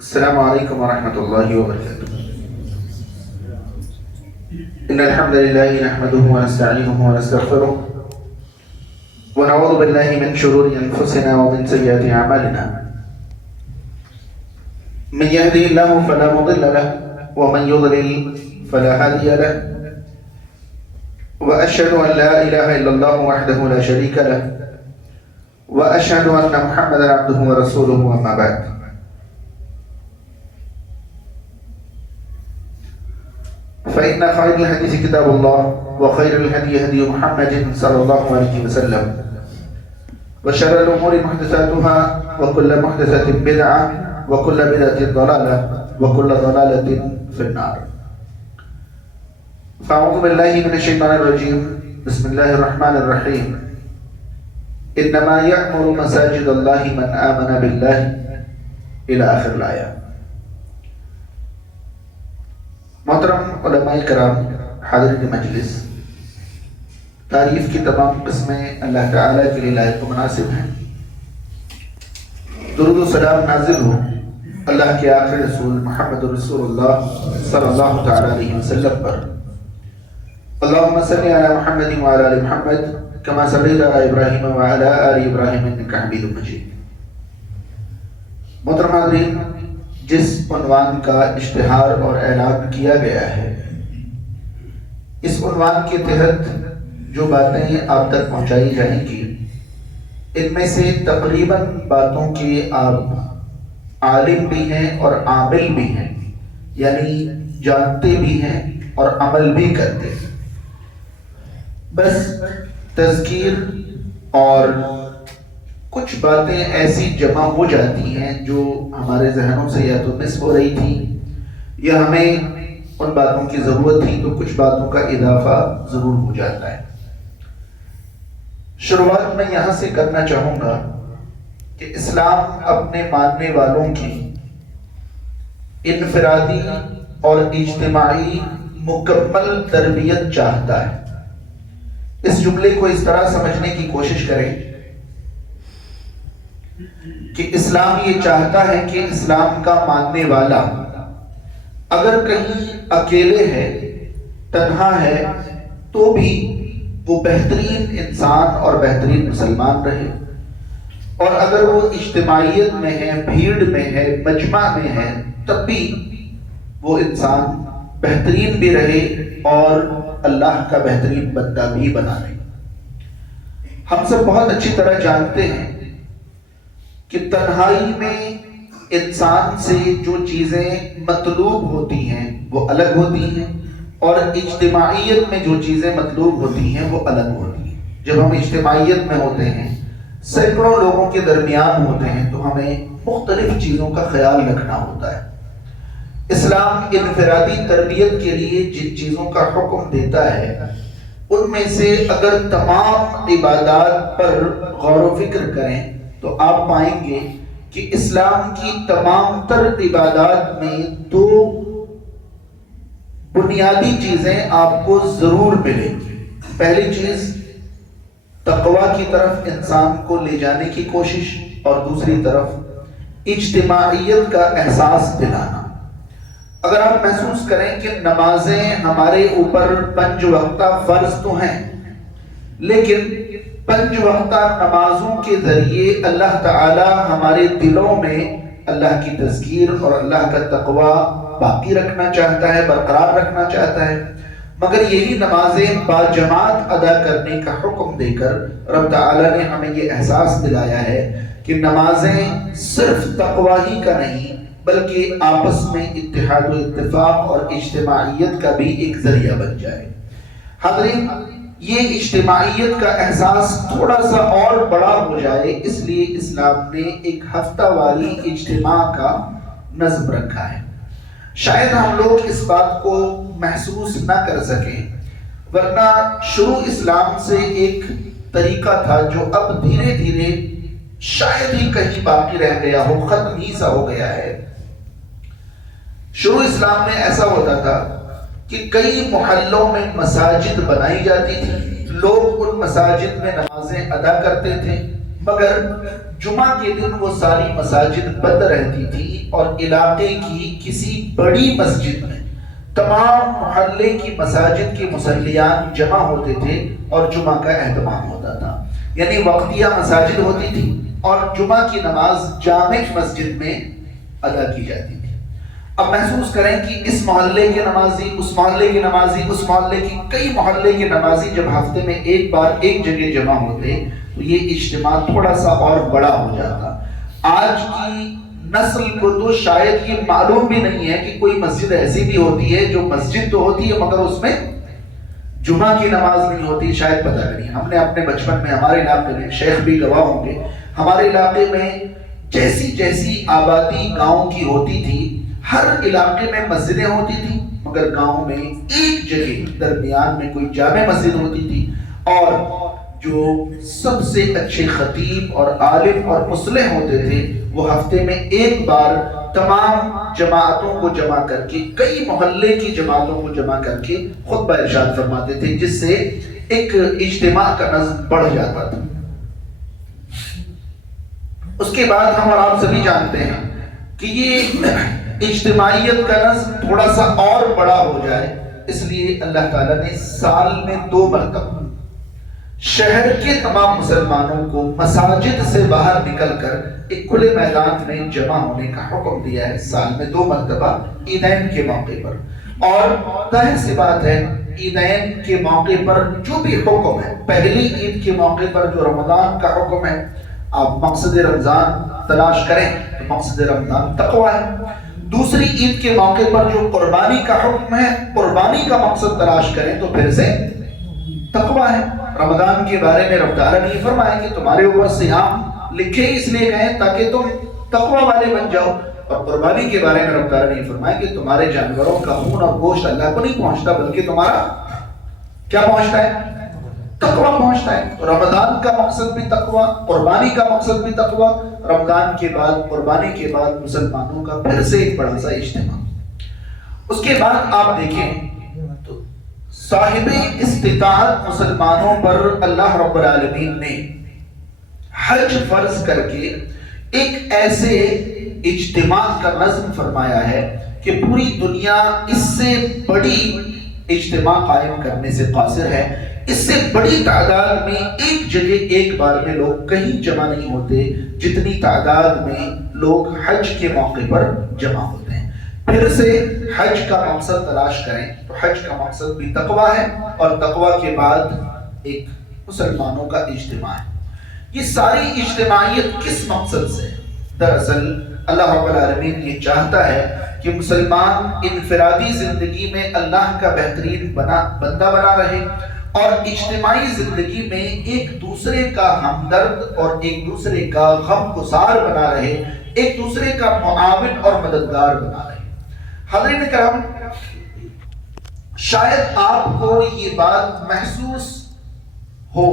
السلام عليكم ورحمة الله وبركاته. إن الحمد لله نحمده ونستعينه ونستغفره ونعوذ بالله من شرور أنفسنا ومن سيئات أعمالنا. من يهده الله فلا مضل له ومن يضلل فلا هادي له، وأشهد أن لا إله إلا الله وحده لا شريك له، وأشهد أن محمدا عبده ورسوله. أما بعد، فإن خير الحديث كتاب الله، وخير الهدي هدي محمد صلى الله عليه وسلم، وشر الأمور محدثاتها، وكل محدثة بدعة، وكل بدعة ضلالة، وكل ضلالة في النار. فأعوذ بالله من الشيطان الرجيم. بسم الله الرحمن الرحيم. إنما يأمر مساجد الله من آمن بالله إلى آخر الآية. محترم علماء کرام، حاضرین مجلس، تعریف کی تمام قسمیں اللہ تعالیٰ کے لیے لائق و مناسب ہیں. درود و سلام نازل ہو اللہ کے آخری رسول محمد رسول اللہ صلی اللہ تعالیٰ علیہ وسلم پر. اللہم صلی علی محمد وعلی آل محمد کما صلیت علی ابراہیم وعلی آل ابراہیم انک حمید مجید. محترم حاضرین، جس عنوان کا اشتہار اور اعلان کیا گیا ہے، اس عنوان کے تحت جو باتیں آپ تک پہنچائی جائیں گی، ان میں سے تقریباً باتوں کے آپ عالم بھی ہیں اور عامل بھی ہیں، یعنی جانتے بھی ہیں اور عمل بھی کرتے ہیں. بس تذکیر اور کچھ باتیں ایسی جمع ہو جاتی ہیں جو ہمارے ذہنوں سے یا تو مس ہو رہی تھی یا ہمیں ان باتوں کی ضرورت تھی، تو کچھ باتوں کا اضافہ ضرور ہو جاتا ہے. شروعات میں یہاں سے کرنا چاہوں گا کہ اسلام اپنے ماننے والوں کی انفرادی اور اجتماعی مکمل تربیت چاہتا ہے. اس جملے کو اس طرح سمجھنے کی کوشش کریں کہ اسلام یہ چاہتا ہے کہ اسلام کا ماننے والا اگر کہیں اکیلے ہے، تنہا ہے، تو بھی وہ بہترین انسان اور بہترین مسلمان رہے، اور اگر وہ اجتماعیت میں ہے، بھیڑ میں ہے، مجمع میں ہے، تب بھی وہ انسان بہترین بھی رہے اور اللہ کا بہترین بندہ بھی بنا رہے. ہم سب بہت اچھی طرح جانتے ہیں کہ تنہائی میں انسان سے جو چیزیں مطلوب ہوتی ہیں وہ الگ ہوتی ہیں، اور اجتماعیت میں جو چیزیں مطلوب ہوتی ہیں وہ الگ ہوتی ہیں. جب ہم اجتماعیت میں ہوتے ہیں، سینکڑوں لوگوں کے درمیان ہوتے ہیں، تو ہمیں مختلف چیزوں کا خیال رکھنا ہوتا ہے. اسلام انفرادی تربیت کے لیے جن چیزوں کا حکم دیتا ہے، ان میں سے اگر تمام عبادات پر غور و فکر کریں تو آپ پائیں گے کہ اسلام کی تمام تر عبادات میں دو بنیادی چیزیں آپ کو ضرور ملیں گی. پہلی چیز تقوی کی طرف انسان کو لے جانے کی کوشش، اور دوسری طرف اجتماعیت کا احساس دلانا. اگر آپ محسوس کریں کہ نمازیں ہمارے اوپر 5 وقتہ فرض تو ہیں، لیکن 5 وقتہ نمازوں کے ذریعے اللہ تعالی ہمارے دلوں میں اللہ کی تذکیر اور اللہ کا تقوی باقی رکھنا چاہتا ہے، برقرار رکھنا چاہتا ہے. مگر یہی نمازیں باجماعت ادا کرنے کا حکم دے کر رب تعالی نے ہمیں یہ احساس دلایا ہے کہ نمازیں صرف تقوی ہی کا نہیں، بلکہ آپس میں اتحاد و اتفاق اور اجتماعیت کا بھی ایک ذریعہ بن جائے. حاضرین، یہ اجتماعیت کا احساس تھوڑا سا اور بڑا ہو جائے، اس لیے اسلام نے ایک ہفتہ والی اجتماع کا نظم رکھا ہے. شاید ہم لوگ اس بات کو محسوس نہ کر سکیں، ورنہ شروع اسلام سے ایک طریقہ تھا جو اب دھیرے دھیرے شاید ہی کہیں باقی رہ گیا ہو، ختم ہی سا ہو گیا ہے. شروع اسلام میں ایسا ہوتا تھا کہ کئی محلوں میں مساجد بنائی جاتی تھی، لوگ ان مساجد میں نمازیں ادا کرتے تھے، مگر جمعہ کے دن وہ ساری مساجد بند رہتی تھی اور علاقے کی کسی بڑی مسجد میں تمام محلے کی مساجد کے مصلیان جمع ہوتے تھے اور جمعہ کا اہتمام ہوتا تھا. یعنی وقتیہ مساجد ہوتی تھی اور جمعہ کی نماز جامع مسجد میں ادا کی جاتی تھی. اب محسوس کریں کہ اس محلے کے نمازی، اس محلے کے نمازی، اس محلے کی کئی محلے کے نمازی جب ہفتے میں ایک بار ایک جگہ جمع ہوتے تو یہ اجتماع تھوڑا سا اور بڑا ہو جاتا. آج کی نسل کو تو شاید یہ معلوم بھی نہیں ہے کہ کوئی مسجد ایسی بھی ہوتی ہے جو مسجد تو ہوتی ہے مگر اس میں جمعہ کی نماز نہیں ہوتی. شاید پتہ نہیں. ہم نے اپنے بچپن میں ہمارے علاقے میں، شیخ بھی گواہ ہوں گے، ہمارے علاقے میں جیسی جیسی آبادی گاؤں کی ہوتی تھی، ہر علاقے میں مسجدیں ہوتی تھیں مگر گاؤں میں ایک جگہ درمیان میں کوئی جامع مسجد ہوتی تھی اور جو سب سے اچھے خطیب اور عالم اور مصلح ہوتے تھے وہ ہفتے میں ایک بار تمام جماعتوں کو جمع کر کے، کئی محلے کی جماعتوں کو جمع کر کے خطبہ ارشاد فرماتے تھے، جس سے ایک اجتماع کا نظم بڑھ جاتا تھا. اس کے بعد ہم اور آپ سبھی جانتے ہیں کہ یہ اجتماعیت کا نظم تھوڑا سا اور بڑا ہو جائے، اس لیے اللہ تعالیٰ نے سال میں 2 مرتبہ شہر کے تمام مسلمانوں کو مساجد سے باہر نکل کر ایک کھلے میدان میں جمع ہونے کا حکم دیا ہے. سال میں 2 مرتبہ عیدین کے موقع پر. اور ظاہر سی بات ہے عیدین کے موقع پر جو بھی حکم ہے، پہلی عید کے موقع پر جو رمضان کا حکم ہے، آپ مقصد رمضان تلاش کریں تو مقصد رمضان تقویٰ ہے. دوسری عید کے موقع پر جو قربانی کا حکم ہے، قربانی کا مقصد تلاش کریں تو پھر سے تقویٰ ہے. رمضان کے بارے میں رب تعالیٰ نے یہ فرمایا کہ تمہارے اوپر صیام لکھے اس لیے گئے تاکہ تم تقویٰ والے بن جاؤ، اور قربانی کے بارے میں رب تعالیٰ نے یہ فرمایا کہ تمہارے جانوروں کا خون اور گوشت اللہ کو نہیں پہنچتا بلکہ تمہارا کیا پہنچتا ہے؟ تقویٰ پہنچتا ہے. تو رمضان کا مقصد بھی تقویٰ، قربانی کا مقصد بھی تقویٰ. رمضان کے بعد، قربانی کے بعد مسلمانوں کا پھر سے ایک بڑا سا اجتماع. اس کے بعد آپ دیکھیں تو صاحب استطاعت مسلمانوں پر اللہ رب العالمین نے حج فرض کر کے ایک ایسے اجتماع کا نظم فرمایا ہے کہ پوری دنیا اس سے بڑی اجتماع قائم کرنے سے قاصر ہے. اس سے بڑی تعداد میں ایک جگہ ایک بار میں لوگ کہیں جمع نہیں ہوتے جتنی تعداد میں لوگ حج کے موقع پر جمع ہوتے ہیں. پھر سے حج کا مقصد تلاش کریں تو حج کا مقصد بھی تقویٰ ہے، اور تقویٰ کے بعد ایک مسلمانوں کا اجتماع ہے. یہ ساری اجتماعیت کس مقصد سے؟ دراصل اللہ رب العالمین یہ چاہتا ہے کہ مسلمان انفرادی زندگی میں اللہ کا بہترین بندہ بنا رہے اور اجتماعی زندگی میں ایک دوسرے کا ہمدرد اور ایک دوسرے کا غم گسار بنا رہے، ایک دوسرے کا معاون اور مددگار بنا رہے. حضرین کرام، شاید آپ کو یہ بات محسوس ہو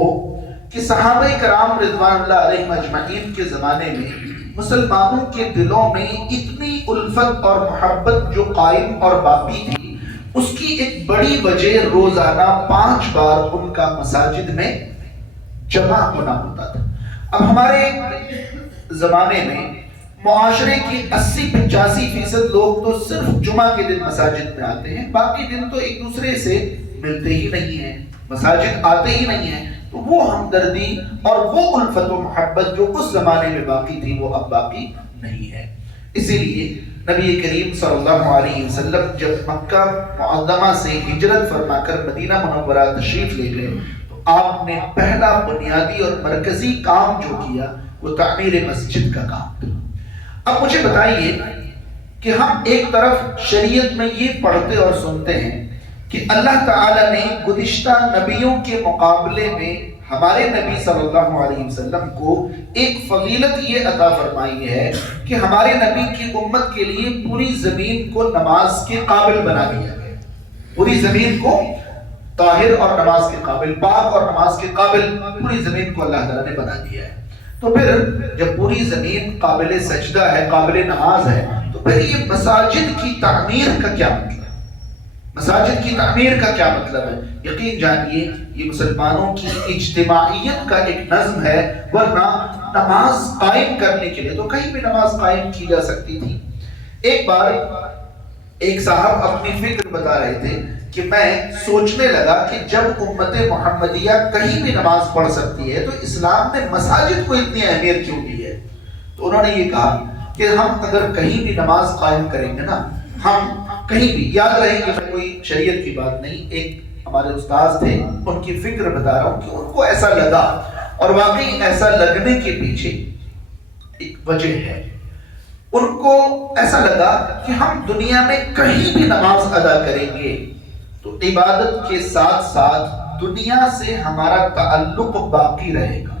کہ صحابہ کرام رضوان اللہ علیہم اجمعین کے زمانے میں مسلمانوں کے دلوں میں اتنی الفت اور محبت جو قائم اور باقی تھی، اس کی ایک بڑی وجہ روزانہ 5 بار ان کا مساجد میں جمع ہونا ہوتا تھا. اب ہمارے زمانے میں معاشرے کے 80-85% لوگ تو صرف جمعہ کے دن مساجد میں آتے ہیں، باقی دن تو ایک دوسرے سے ملتے ہی نہیں ہیں، مساجد آتے ہی نہیں ہیں. تو وہ ہمدردی اور وہ الفت و محبت جو اس زمانے میں باقی تھی وہ اب باقی نہیں ہے. اسی لیے نبی کریم صلی اللہ علیہ وسلم جب مکہ معظمہ سے ہجرت فرما کر مدینہ منورہ تشریف لے گئے تو آپ نے پہلا بنیادی اور مرکزی کام جو کیا وہ تعمیر مسجد کا کام تھا. اب مجھے بتائیے کہ ہم ایک طرف شریعت میں یہ پڑھتے اور سنتے ہیں کہ اللہ تعالیٰ نے گزشتہ نبیوں کے مقابلے میں ہمارے نبی صلی اللہ علیہ وسلم کو ایک فضیلت یہ عطا فرمائی ہے کہ ہمارے نبی کی امت کے لیے پوری زمین کو نماز کے قابل بنا دیا گیا. پوری زمین کو طاہر اور نماز کے قابل، پاک اور نماز کے قابل پوری زمین کو اللہ تعالیٰ نے بنا دیا ہے. تو پھر جب پوری زمین قابل سجدہ ہے، قابل نماز ہے، تو پھر یہ مساجد کی تعمیر کا کیا مطلب؟ مساجد کی تعمیر کا کیا مطلب ہے؟ یقین جانیے یہ مسلمانوں کی اجتماعیت کا ایک نظم ہے، ورنہ نماز قائم کرنے کے لیے تو کہیں بھی نماز قائم کی جا سکتی تھی۔ ایک بار ایک صاحب اپنی فکر بتا رہے تھے کہ میں سوچنے لگا کہ جب امت محمدیہ کہیں بھی نماز پڑھ سکتی ہے تو اسلام نے مساجد کو اتنی اہمیت کیوں دی ہے؟ تو انہوں نے یہ کہا کہ ہم اگر کہیں بھی نماز قائم کریں گے نا، ہم کہیں بھی، یاد رہے کہ میں کوئی شریعت کی بات نہیں، ایک ہمارے استاذ تھے ان کی فکر بتا رہا ہوں کہ ان کو ایسا لگا، اور واقعی ایسا لگنے کے پیچھے ایک وجہ ہے۔ ان کو ایسا لگا کہ ہم دنیا میں کہیں بھی نماز ادا کریں گے تو عبادت کے ساتھ ساتھ دنیا سے ہمارا تعلق باقی رہے گا۔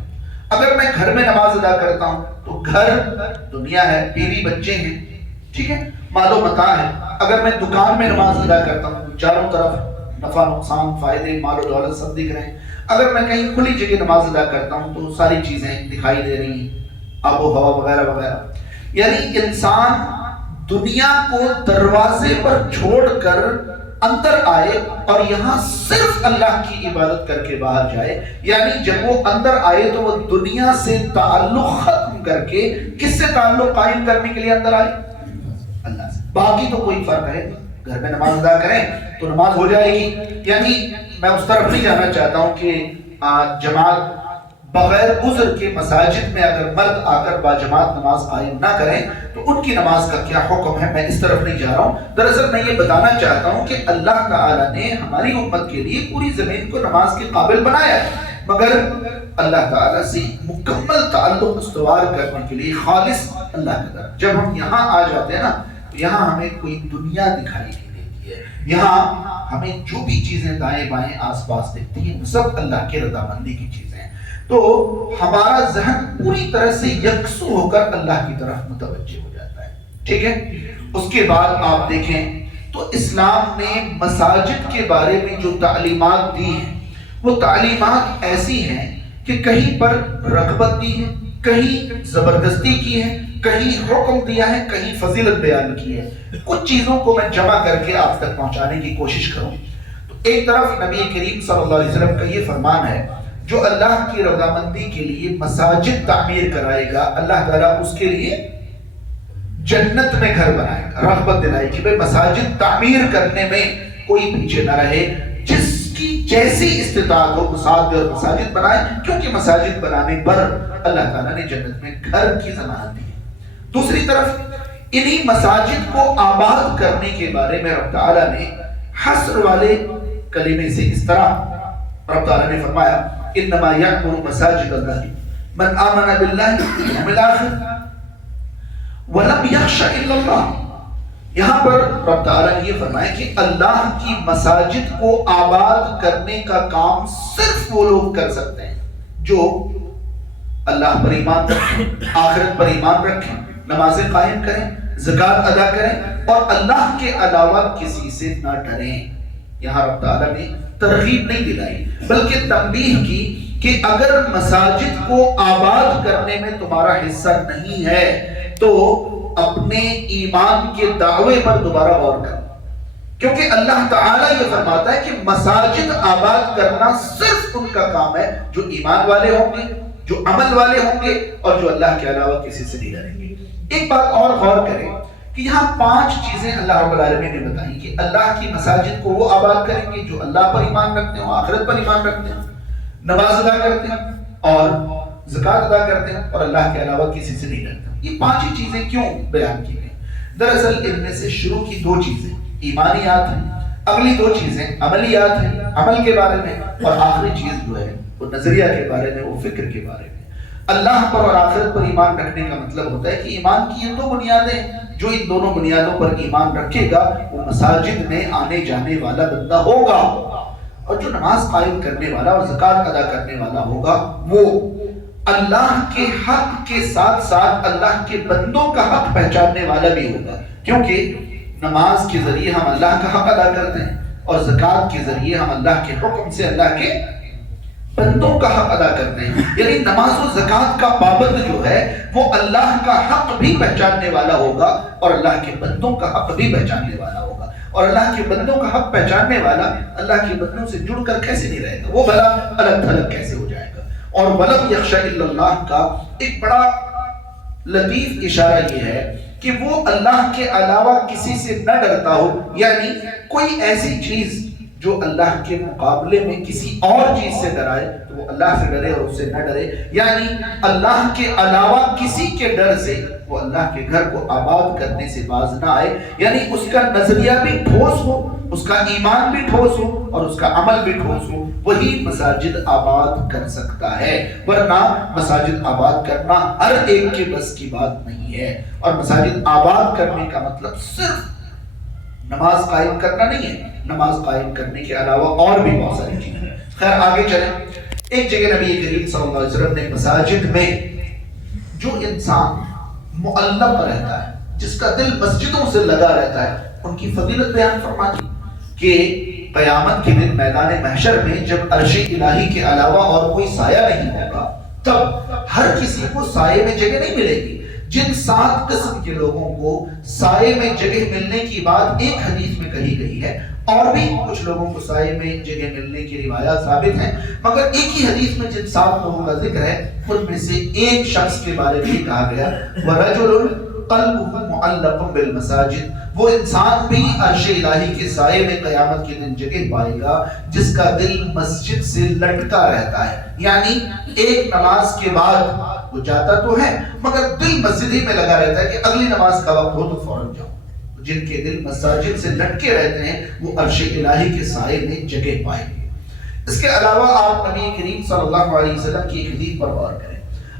اگر میں گھر میں نماز ادا کرتا ہوں تو گھر دنیا ہے، بیوی بچے ہیں، ٹھیک ہے، مال و متاع ہے۔ اگر میں دکان میں نماز ادا کرتا ہوں چاروں طرف نفع نقصان فائدے مال و دولت سب دکھ رہے ہیں۔ اگر میں کہیں کھلی جگہ نماز ادا کرتا ہوں تو ساری چیزیں دکھائی دے رہی ہیں، آب و ہوا وغیرہ وغیرہ۔ یعنی انسان دنیا کو دروازے پر چھوڑ کر اندر آئے اور یہاں صرف اللہ کی عبادت کر کے باہر جائے، یعنی جب وہ اندر آئے تو وہ دنیا سے تعلق ختم کر کے کس سے تعلق قائم کرنے کے لیے اندر آئے؟ اللہ سے۔ باقی تو کوئی فرق ہے، گھر میں نماز ادا کریں تو نماز ہو جائے گی۔ یعنی میں اس طرف نہیں جانا چاہتا ہوں کہ جماعت بغیر عذر کے مساجد میں اگر مرد آ کر باجماعت نماز قائم نہ کریں تو ان کی نماز کا کیا حکم ہے، میں اس طرف نہیں جا رہا ہوں۔ دراصل میں یہ بتانا چاہتا ہوں کہ اللہ تعالیٰ نے ہماری امت کے لیے پوری زمین کو نماز کے قابل بنایا ہے، مگر اللہ تعالیٰ سے مکمل تعلق استوار کرنے کے لیے خالص اللہ کا در۔ جب ہم یہاں آ جاتے ہیں نا، یہاں ہمیں کوئی دنیا دکھائی نہیں دیتی ہے، یہاں ہمیں جو بھی چیزیں دائیں بائیں آس پاس دکھتی ہیں وہ سب اللہ کے رضامندی کی چیزیں ہیں، تو ہمارا ذہن پوری طرح سے یکسو ہو کر اللہ کی طرف متوجہ ہو جاتا ہے، ٹھیک ہے۔ اس کے بعد آپ دیکھیں تو اسلام نے مساجد کے بارے میں جو تعلیمات دی ہیں وہ تعلیمات ایسی ہیں کہ کہیں پر رغبت دی ہے، کہیں زبردستی کی ہے، کہیں حکم دیا ہے، کہیں فضیلت بیان کی ہے۔ کچھ چیزوں کو میں جمع کر کے آپ تک پہنچانے کی کوشش کروں تو ایک طرف نبی کریم صلی اللہ علیہ وسلم کا یہ فرمان ہے، جو اللہ کی رضامندی کے لیے مساجد تعمیر کرائے گا اللہ تعالیٰ اس کے لیے جنت میں گھر بنائے گا، رغبت دلائے کہ بھئی مساجد تعمیر کرنے میں کوئی پیچھے نہ رہے، جس کی جیسی استطاعت ہو مساجد بنائے، کیونکہ مساجد بنانے پر اللہ تعالیٰ نے جنت میں گھر کی ضمانت دی ہے۔ دوسری طرف انہی مساجد کو آباد کرنے کے بارے میں رب تعالیٰ نے حصر والے کلمے سے اس طرح رب تعالیٰ نے فرمایا انما یعمر مساجد اللہ من آمن باللہ والیوم الآخر ولم یخش الا اللہ۔ یہاں پر رب تعالیٰ نے یہ فرمایا کہ اللہ کی مساجد کو آباد کرنے کا کام صرف وہ لوگ کر سکتے ہیں جو اللہ پر ایمان رکھیں، آخرت پر ایمان رکھیں، نمازیں قائم کریں، زکوٰۃ ادا کریں اور اللہ کے علاوہ کسی سے نہ ڈریں۔ یہاں رب تعالیٰ نے ترغیب نہیں دلائی بلکہ تنبیہ کی کہ اگر مساجد کو آباد کرنے میں تمہارا حصہ نہیں ہے تو اپنے ایمان کے دعوے پر دوبارہ غور کرو، کیونکہ اللہ تعالیٰ یہ فرماتا ہے کہ مساجد آباد کرنا صرف ان کا کام ہے جو ایمان والے ہوں گے، جو عمل والے ہوں گے اور جو اللہ کے علاوہ کسی سے نہیں ڈریں گے۔ ایک بات اور غور کریں کہ یہاں 5 چیزیں اللہ رب العالمین نے بتائیں کہ اللہ کی مساجد کو وہ آباد کریں گے جو اللہ پر ایمان رکھتے ہیں، آخرت پر ایمان رکھتے ہیں، نماز ادا کرتے ہیں اور زکوٰۃ ادا کرتے ہیں اور اللہ کے علاوہ کسی سے نہیں ڈرتے۔ یہ 5 ہی چیزیں کیوں بیان کی گئی؟ دراصل ان میں سے شروع کی 2 چیزیں ایمانیات ہیں، اگلی 2 چیزیں عملیات ہیں، عمل کے بارے میں، اور آخری چیز جو ہے وہ نظریہ کے بارے میں، وہ فکر کے بارے میں۔ اللہ پر اور آخرت پر ایمان رکھنے کا مطلب ہوتا ہے کہ ایمان کی یہ 2 بنیادیں، جو ان دونوں بنیادوں پر ایمان رکھے گا وہ مساجد میں آنے جانے والا بندہ ہوگا، اور جو نماز قائم کرنے والا اور زکوٰۃ ادا کرنے والا ہوگا وہ اللہ کے حق کے ساتھ ساتھ اللہ کے بندوں کا حق پہچاننے والا بھی ہوگا، کیونکہ نماز کے ذریعے ہم اللہ کا حق ادا کرتے ہیں اور زکوٰۃ کے ذریعے ہم اللہ کے حکم سے اللہ کے بندوں کا حق ادا کرتے ہیں، یعنی نماز و زکوٰۃ کا پابند جو ہے وہ اللہ کا حق بھی پہچاننے والا ہوگا اور اللہ کے بندوں کا حق بھی پہچاننے والا ہوگا. اور اللہ کے بندوں کا حق پہچاننے والا اللہ کے بندوں سے جڑ کر کیسے نہیں رہے گا؟ وہ بھلا الگ تھلگ کیسے ہو جائے گا؟ اور وَلَمْ يَخْشَ إِلَّا اللَّهِ کا ایک بڑا لطیف اشارہ یہ ہے کہ وہ اللہ کے علاوہ کسی سے نہ ڈرتا ہو، یعنی کوئی ایسی چیز جو اللہ کے مقابلے میں کسی اور چیز سے ڈرائے تو وہ اللہ سے ڈرے اور اس سے نہ ڈرے، یعنی اللہ کے علاوہ کسی کے ڈر سے وہ اللہ کے گھر کو آباد کرنے سے باز نہ آئے، یعنی اس کا نظریہ بھی ٹھوس ہو، اس کا ایمان بھی ٹھوس ہو اور اس کا عمل بھی ٹھوس ہو، وہی مساجد آباد کر سکتا ہے، ورنہ مساجد آباد کرنا ہر ایک کے بس کی بات نہیں ہے. اور مساجد آباد کرنے کا مطلب صرف نماز قائم کرنا نہیں ہے، نماز قائم کرنے کے علاوہ اور بھی بہت ساری چیزیں ہیں. خیر آگے چلیں. ایک جگہ نبی کریم صلی اللہ علیہ وسلم نے مساجد میں جو انسان معلق رہتا ہے، جس کا دل مسجدوں سے لگا رہتا ہے، ان کی فضیلت بیان فرما دی کہ قیامت کے دن میدان محشر میں جب عرش الہی کے علاوہ اور کوئی سایہ نہیں ہوگا تب ہر کسی کو سائے میں جگہ نہیں ملے گی. جن 7 قسم کے لوگوں کو سائے میں جگہ ملنے کی بات ایک حدیث میں کہی گئی ہے، اور بھی کچھ لوگوں کو سائے میں جگہ ملنے کی روایات ثابت ہیں، مگر ایک ہی حدیث میں جن 7 لوگوں کا ذکر ہے ان میں سے ایک شخص کے بارے میں کہا گیا وَرَجُلٌ قَلْبُهُ مُعَلَّقٌ بِالْمَسَاجِدِ، وہ انسان بھی عرش الہی کے سائے میں قیامت کے دن جگہ پائے گا جس کا دل مسجد سے لٹکا رہتا ہے، یعنی ایک نماز کے بعد وہ جاتا تو ہے مگر دل مسجد ہی میں لگا رہتا ہے کہ اگلی نماز کا وقت ہو تو فوراً جاؤ. جن کے دل مساجد سے لٹکے رہتے ہیں وہ عرش الہی کے سائے میں جگہ پائیں گے. اس کے علاوہ آپ نبی کریم صلی اللہ علیہ وسلم کی ایک حدیث پر غور کریں.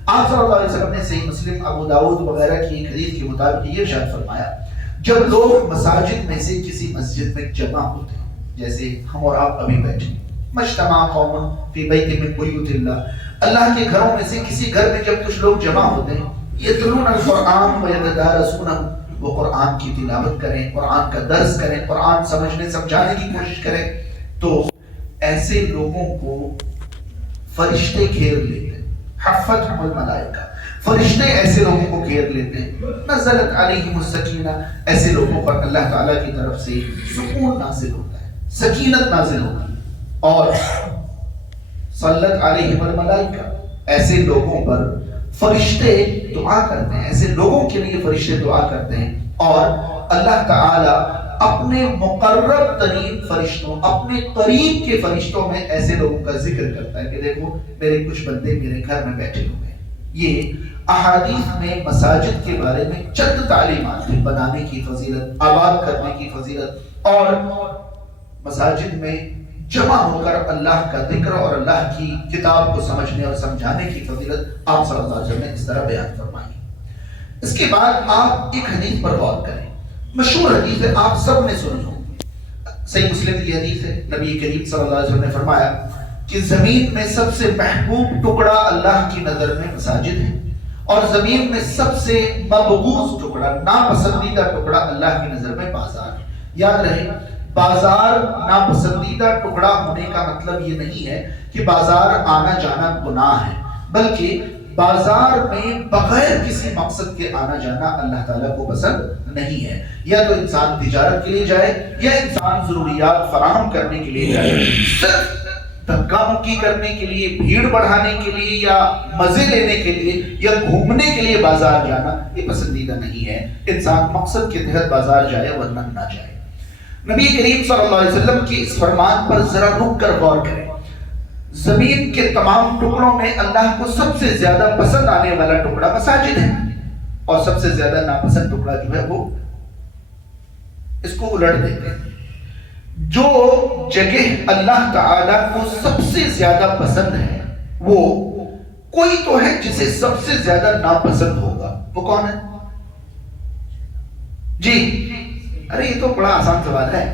آپ صلی اللہ علیہ وسلم نے صحیح مسلم، ابو داؤد وغیرہ کی ایک حدیث کے مطابق یہ ارشاد فرمایا، جب لوگ مساجد میں سے کسی مسجد میں جمع ہوتے ہیں، جیسے ہم اور آپ ابھی بیٹھے ہیں، مجتمع قوم فی بیت من بیوت اللہ، اللہ کے گھروں میں سے کسی گھر میں جب کچھ لوگ جمع ہوتے ہیں، یتلون القرآن ویتدارسونہ، وہ قرآن کی تلاوت کریں، قرآن کا درس کریں، قرآن سمجھنے سمجھانے کی کوشش کریں، تو ایسے لوگوں کو فرشتے گھیر لیتے ہیں. حفتہم الملائکہ، فرشتے ایسے لوگوں کو گھیر لیتے ہیں. نزلت علیہم السکینہ، ایسے لوگوں پر اللہ تعالیٰ کی طرف سے سکون نازل ہوتا ہے، سکینت نازل ہوتی ہے. اور صلت علیہم الملائکہ، ایسے لوگوں پر فرشتے دعا کرتے ہیں، ایسے لوگوں کے لیے فرشتے دعا کرتے ہیں. اور اللہ تعالیٰ اپنے مقرب ترین فرشتوں، اپنے قریب کے فرشتوں میں ایسے لوگوں کا ذکر کرتا ہے کہ دیکھو میرے کچھ بندے میرے گھر میں بیٹھے ہوئے ہیں. یہ احادیث میں مساجد کے بارے میں چند تعلیمات ہیں، بنانے کی فضیلت، آباد کرنے کی فضیلت، اور مساجد میں جمع ہو کر اللہ کا ذکر اور اللہ کی کتاب کو سمجھنے اور سمجھانے کی فضیلت آپ صلی اللہ علیہ وسلم نے اس طرح بیان فرمائی. اس کے بعد آپ ایک حدیث پر غور کریں، مشہور حدیث ہے، آپ سب نے سنی ہوگی، صحیح مسلم کی حدیث ہے. نبی کریم صلی اللہ علیہ وسلم نے فرمایا کہ زمین میں سب سے محبوب ٹکڑا اللہ کی نظر میں مساجد ہے، اور زمین میں سب سے مبغوض ٹکڑا، ناپسندیدہ ٹکڑا اللہ کی نظر میں بازار ہے. یاد رہے، بازار ناپسندیدہ ٹکڑا ہونے کا مطلب یہ نہیں ہے کہ بازار آنا جانا گناہ ہے، بلکہ بازار میں بغیر کسی مقصد کے آنا جانا اللہ تعالیٰ کو پسند نہیں ہے. یا تو انسان تجارت کے لیے جائے یا انسان ضروریات فراہم کرنے کے لیے جائے، صرف دھکا مکی کرنے کے لیے، بھیڑ بڑھانے کے لیے، یا مزے لینے کے لیے، یا گھومنے کے لیے بازار جانا یہ پسندیدہ نہیں ہے. انسان مقصد کے تحت بازار جائے ورنہ نہ جائے. نبی کریم صلی اللہ علیہ وسلم کی اس فرمان پر ذرا رک کر غور کریں. زمین کے تمام ٹکڑوں میں اللہ کو سب سے زیادہ پسند آنے والا ٹکڑا مساجد ہے، اور سب سے زیادہ ناپسند ٹکڑا جو ہے وہ اس کو الٹ دیتے ہیں. جو جگہ اللہ تعالیٰ کو سب سے زیادہ پسند ہے وہ کوئی تو ہے جسے سب سے زیادہ ناپسند ہوگا، وہ کون ہے؟ جی ارے یہ تو بڑا آسان سوال ہے.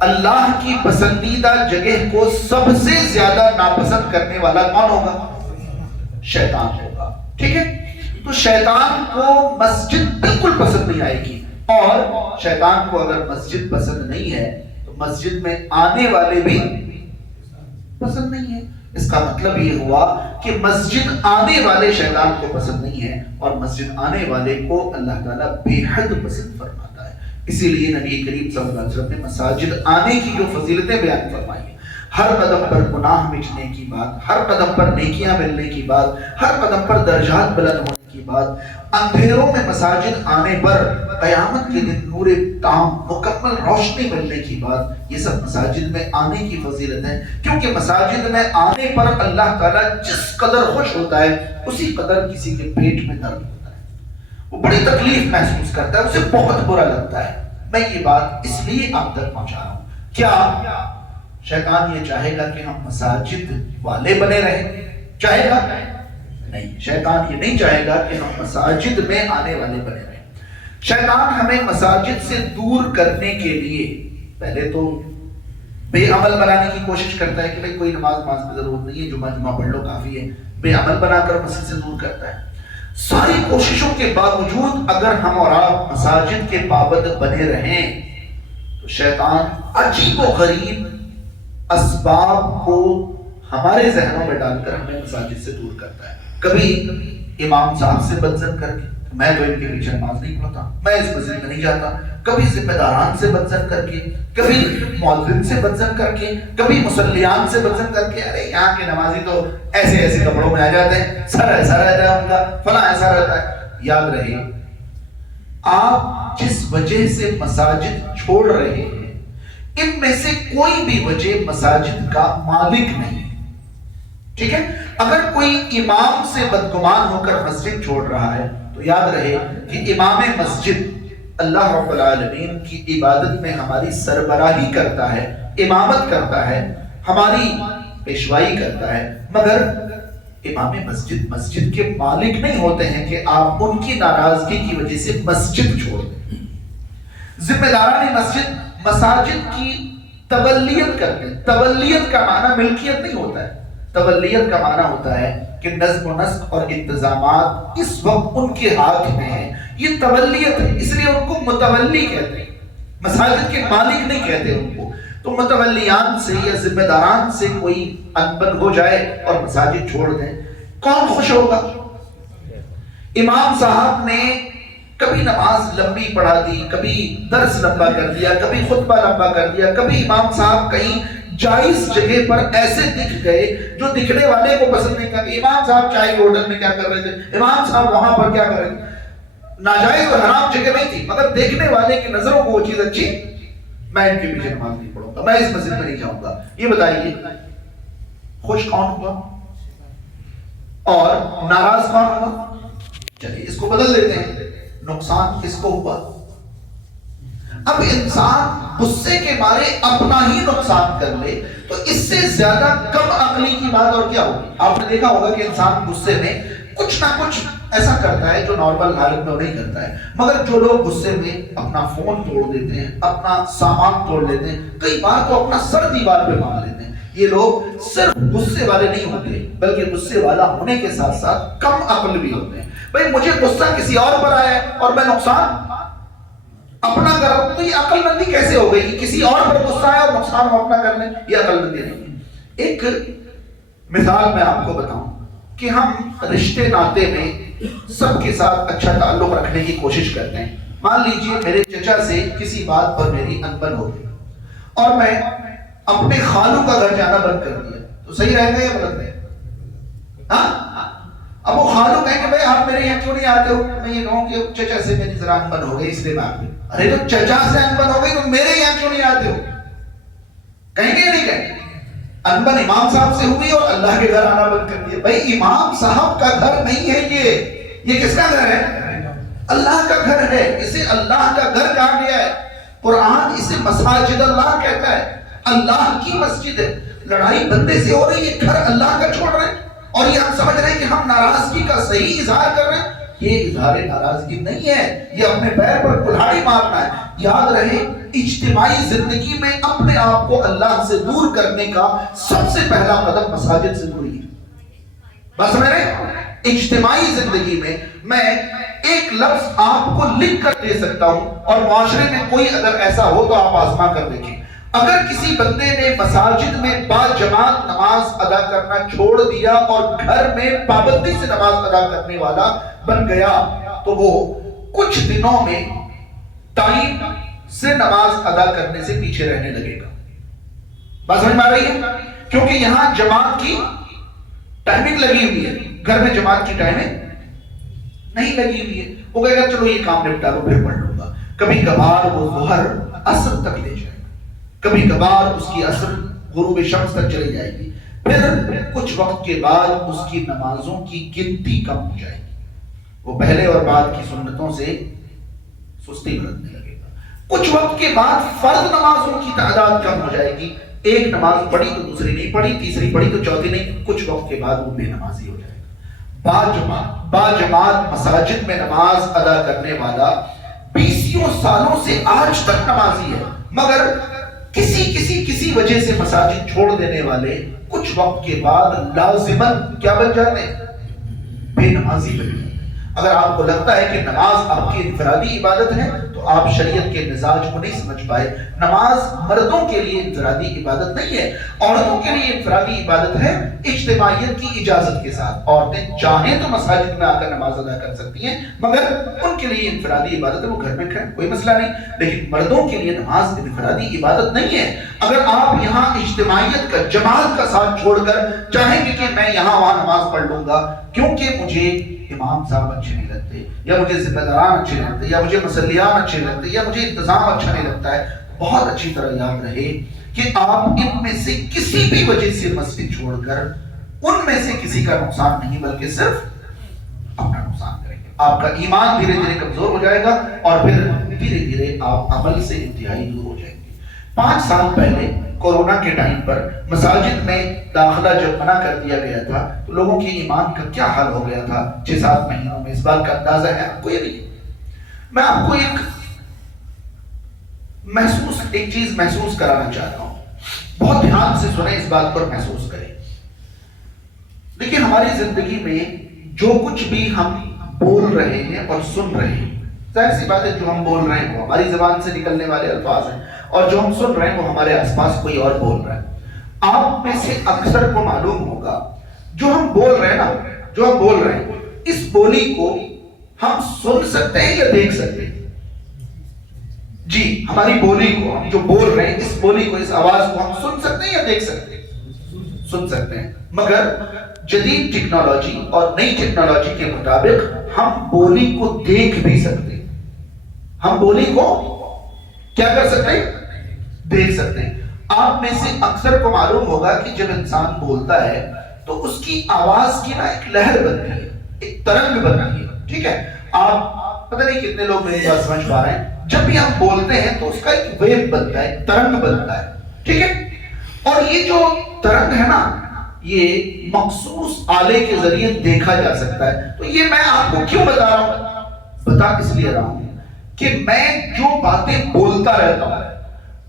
اللہ کی پسندیدہ جگہ کو سب سے زیادہ ناپسند کرنے والا کون ہوگا؟ شیطان ہوگا. ٹھیک ہے، تو شیطان کو مسجد بالکل پسند نہیں آئے گی، اور شیطان کو اگر مسجد پسند نہیں ہے تو مسجد میں آنے والے بھی پسند نہیں ہے. اس کا مطلب یہ ہوا کہ مسجد آنے والے شیطان کو پسند نہیں ہے، اور مسجد آنے والے کو اللہ تعالیٰ بے حد پسند فرماتا ہے۔ اسی لیے نبی کریم صلی اللہ علیہ وسلم نے مساجد آنے کی جو فضیلتیں بیان فرمائی، ہر قدم پر گناہ مٹنے کی بات، ہر قدم پر نیکیاں ملنے کی بات، ہر قدم پر درجات بلند ہونے کی بات، اندھیروں میں مساجد آنے پر قیامت کے دن نور تام مکمل روشنی ملنے کی بات، یہ سب مساجد میں آنے کی فضیلت ہے۔ کیونکہ مساجد میں آنے پر اللہ تعالیٰ جس قدر خوش ہوتا ہے اسی قدر کسی کے پیٹ میں درد ہوتا ہے، وہ بڑی تکلیف محسوس کرتا ہے، اسے بہت برا لگتا ہے۔ میں یہ بات اس لیے آپ تک پہنچا رہا ہوں، کیا شیطان یہ چاہے گا کہ ہم مساجد والے بنے رہیں؟ چاہے گا؟ نہیں، شیطان یہ نہیں چاہے گا کہ ہم مساجد میں آنے والے بنے رہیں۔ شیطان ہمیں مساجد سے دور کرنے کے لیے پہلے تو بے عمل بنانے کی کوشش کرتا ہے کہ بھئی کوئی نماز کی ضرورت نہیں ہے، جمعہ پڑھ لو کافی ہے، بے عمل بنا کر مسجد سے دور کرتا ہے۔ ساری کوششوں کے باوجود اگر ہم اور آپ مساجد کے پابند بنے رہیں تو شیطان عجیب و غریب اسباب کو ہمارے ذہنوں میں ڈال کر ہمیں مساجد سے دور کرتا ہے۔ کبھی امام صاحب سے بدظن کر کے، میں تو ان کے پیچھے نماز نہیں پڑھتا، میں اس مسجد میں نہیں جاتا، کبھی ذمہ داران سے بدظن کر کے، کبھی مؤذن سے بدظن کر کے، کبھی مصلیان سے بدظن کر کے، ارے یہاں کے نمازی تو ایسے ایسے کپڑوں میں آ جاتے ہیں، سر ایسا رہتا ہے ان کا، فلاں ایسا رہتا ہے۔ یاد رہے، آپ جس وجہ سے مساجد چھوڑ رہے ہیں ان میں سے کوئی بھی وجہ مساجد کا مالک نہیں، ٹھیک ہے؟ اگر کوئی امام سے بدگمان ہو کر مسجد چھوڑ رہا ہے تو یاد رہے کہ امام مسجد اللہ رب العالمین کی عبادت میں ہماری سربراہی کرتا ہے، امامت کرتا ہے، ہماری پیشوائی کرتا ہے، مگر امام مسجد مسجد کے مالک نہیں ہوتے ہیں کہ آپ ان کی ناراضگی کی وجہ سے مسجد چھوڑ دیں۔ ذمہ داران مسجد مساجد کی تولیت کرتے ہیں۔ تولیت کا معنی ملکیت نہیں ہوتا ہے، تولیت کا معنی ہوتا ہے کہ نظم و نسق اور انتظامات اس وقت ان کے ہاتھ میں ہیں، یہ تولیت ہے، اس لیے ان کو متولی کہتے ہیں، مساجد کے مالک نہیں کہتے ان کو۔ تو متولیان سے یا ذمہ داران سے کوئی انبن ہو جائے اور مساجد چھوڑ دیں، کون خوش ہوگا؟ امام صاحب نے کبھی نماز لمبی پڑھا دی، کبھی درس لمبا کر دیا، کبھی خطبہ لمبا کر دیا، کبھی امام صاحب کہیں جائز جگہ پر ایسے دکھ گئے جو دکھنے والے کو پسند نہیں کرتے۔ امام صاحب چائے کے ہوٹل میں کیا کر رہے تھے، امام صاحب وہاں پر کیا کر رہے تھے، ناجائز اور حرام جگہ نہیں تھی، مگر دیکھنے والے کی نظروں کو وہ چیز اچھی، میں ان کے پیچھے نماز نہیں پڑھوں گا، میں اس مسجد میں نہیں جاؤں گا۔ یہ بتائیے خوش کون ہوا اور ناراض کون ہوا؟ چلیے اس کو بدل دیتے ہیں، نقصان کس کو ہوا؟ اب انسان غصے کے مارے اپنا ہی نقصان کر لے تو اس سے زیادہ کم عقلی کی بات اور کیا ہوگی؟ آپ نے دیکھا ہوگا کہ انسان غصے میں کچھ نہ کچھ ایسا کرتا ہے جو نارمل حالت میں وہ نہیں کرتا ہے، مگر جو لوگ غصے میں اپنا فون توڑ دیتے ہیں، اپنا سامان توڑ لیتے ہیں، کئی بار تو اپنا سر دیوار پہ مار لیتے ہیں، یہ لوگ صرف غصے والے نہیں ہوتے بلکہ غصے والا ہونے کے ساتھ ساتھ کم عقل بھی ہوتے ہیں۔ بھئی مجھے غصہ کسی اور پر آیا ہے اور میں نقصان اپنا کر رہا ہوں، تو یہ عقل مندی کیسے ہو گئی؟ کسی اور پر غصہ آیا اور نقصان ہم اپنا کر لیں، یہ عقل مندی نہیں ہے۔ ایک مثال میں آپ کو بتاؤں کہ ہم رشتے ناتے میں سب کے ساتھ اچھا تعلق رکھنے کی کوشش کرتے ہیں۔ مان لیجئے میرے چچا سے کسی بات پر میری انبن ہو گئی اور میں اپنے خالو کا گھر جانا بند کر دیا، تو صحیح رہے گا یا غلط ہے؟ ہاں، اب وہ خالو کہیں کہ بھائی آپ میرے یہاں کیوں نہیں آتے ہو؟ میں یہ کہوں کہ چچا سے میری ذرا انبن ہو گئی اس لیے میں آپ کو، ارے تو چچا سے انبن ہو گئی تو میرے یہاں کیوں نہیں آتے ہو؟ کہیں گے نہیں کہیں؟ انبن امام صاحب سے ہوئی اور اللہ کے گھر آنا بند کر دیا۔ بھائی امام صاحب کا گھر نہیں ہے یہ کس کا گھر ہے؟ اللہ کا گھر ہے، اسے اللہ کا گھر کہا گیا ہے۔ قرآن اسے مساجد اللہ کہتا ہے، اللہ کی مسجد ہے۔ لڑائی بندے سے ہو رہی ہے، گھر اللہ کا چھوڑ رہے ہیں اور یہ ہم سمجھ رہے ہیں کہ ہم ناراضگی کا صحیح اظہار کر رہے ہیں۔ یہ اظہار ناراضگی نہیں ہے، یہ اپنے پیر پر کلہاڑی مارنا ہے۔ یاد رہے اجتماعی زندگی میں اپنے آپ کو اللہ سے دور کرنے کا سب سے پہلا قدم مساجد سے دوری ہے۔ بس میرے اجتماعی زندگی میں ایک لفظ آپ کو لکھ کر دے سکتا ہوں اور معاشرے میں کوئی اگر ایسا ہو تو آپ آزما کر دیکھیں۔ اگر کسی بندے نے مساجد میں با جماعت نماز ادا کرنا چھوڑ دیا اور گھر میں پابندی سے نماز ادا کرنے والا بن گیا تو وہ کچھ دنوں میں ٹائم سے نماز ادا کرنے سے پیچھے رہنے لگے گا. بات سمجھ میں آ رہی ہے؟ کیونکہ یہاں جماعت کی ٹائمنگ لگی ہوئی ہے، گھر میں جماعت کی ٹائمنگ نہیں لگی ہوئی ہے. وہ کہے گا چلو یہ کام نپٹا لو پھر پڑھ لوں گا. کبھی کبھار وہ ظہر عصر تک لے جائے گا، کبھی کبھار اس کی عصر غروب شمس تک چلی جائے گی، پھر کچھ وقت کے بعد اس کی نمازوں کی گنتی کم ہو جائے گی. وہ پہلے اور بعد کی سنتوں سے سستی برتنے لگے گا. کچھ وقت کے بعد فرض نمازوں کی تعداد کم ہو جائے گی. ایک نماز پڑھی تو دوسری نہیں پڑھی، تیسری پڑھی تو چوتھی نہیں. کچھ وقت کے بعد وہ بے نمازی ہو جائے گا. با جماعت مساجد میں نماز ادا کرنے والا 20 سالوں سے آج تک نمازی ہے، مگر کسی وجہ سے مساجد چھوڑ دینے والے کچھ وقت کے بعد لازماً کیا بن جاتے ہیں؟ بے نمازی بن جاتے ہیں. اگر آپ کو لگتا ہے کہ نماز آپ کی انفرادی عبادت ہے تو آپ شریعت کے مزاج کو نہیں سمجھ پائے. نماز مردوں کے لیے انفرادی عبادت نہیں ہے، عورتوں کے لیے انفرادی عبادت ہے اجتماعیت کی اجازت کے ساتھ. عورتیں چاہیں تو مساجد میں آ کر نماز ادا کر سکتی ہیں، مگر ان کے لیے انفرادی عبادت ہے، وہ گھر میں کریں کوئی مسئلہ نہیں. لیکن مردوں کے لیے نماز انفرادی عبادت نہیں ہے. اگر آپ یہاں اجتماعیت کا، جماعت کا ساتھ چھوڑ کر چاہیں گے کہ میں یہاں وہاں نماز پڑھ لوں گا کیونکہ مجھے امام صاحب اچھے نہیں لگتے، یا مجھے ذمہ داران اچھے نہیں لگتے، یا مجھے مصلیان اچھے لگتے، یا مجھے انتظام اچھا نہیں لگتا ہے، بہت اچھی طرح یاد رہے کہ آپ ان میں سے کسی بھی وجہ سے مسجد چھوڑ کر ان میں سے کسی کا نقصان نہیں بلکہ صرف اپنا نقصان کریں گے. آپ کا ایمان دھیرے دھیرے کمزور ہو جائے گا اور پھر دھیرے دھیرے آپ عمل سے انتہائی دور ہو جائیں گے. 5 سال پہلے کورونا کے ٹائم پر مساجد میں داخلہ جب منع کر دیا گیا تھا تو لوگوں کے ایمان کا کیا حال ہو گیا تھا 6-7 مہینوں میں. اس بات کا اندازہ ہے آپ کو یا نہیں؟ میں آپ کو ایک چیز محسوس کرانا چاہتا ہوں، بہت دھیان سے سنیں، اس بات پر محسوس کریں. دیکھیں ہماری زندگی میں جو کچھ بھی ہم بول رہے ہیں اور سن رہے ہیں، ظاہر سی بات ہے جو ہم بول رہے ہیں وہ ہماری زبان سے نکلنے والے الفاظ ہیں اور جو ہم سن رہے ہیں وہ ہمارے آس پاس کوئی اور بول رہا ہے. آپ میں سے اکثر کو معلوم ہوگا جو ہم بول رہے ہیں اس بولی کو ہم سن سکتے ہیں یا دیکھ سکتے ہیں؟ جی، ہماری بولی کو، ہم جو بول رہے ہیں اس بولی کو، اس آواز کو ہم سن سکتے ہیں یا دیکھ سکتے ہیں؟ سن سکتے ہیں. مگر جدید ٹیکنالوجی اور نئی ٹیکنالوجی کے مطابق ہم بولی کو دیکھ بھی سکتے ہیں. ہم بولی کو کیا کر سکتے ہیں؟ دیکھ سکتے ہیں. آپ میں سے اکثر کو معلوم ہوگا کہ جب انسان بولتا ہے تو اس کی آواز کی ایک لہر بنتی ہے، ایک ترنگ بنتی ہے. ٹھیک ہے، آپ پتہ نہیں کتنے لوگ میری بات سمجھ پا رہے ہیں. جب بھی ہم بولتے ہیں تو اس کا ایک ویو بنتا ہے، ایک ترنگ بنتا ہے. ٹھیک ہے، اور یہ جو ترنگ ہے نا، یہ مخصوص آلے کے ذریعے دیکھا جا سکتا ہے. تو یہ میں آپ کو کیوں بتا رہا ہوں؟ بتا اس لیے رہا ہوں کہ میں جو باتیں بولتا رہتا ہوں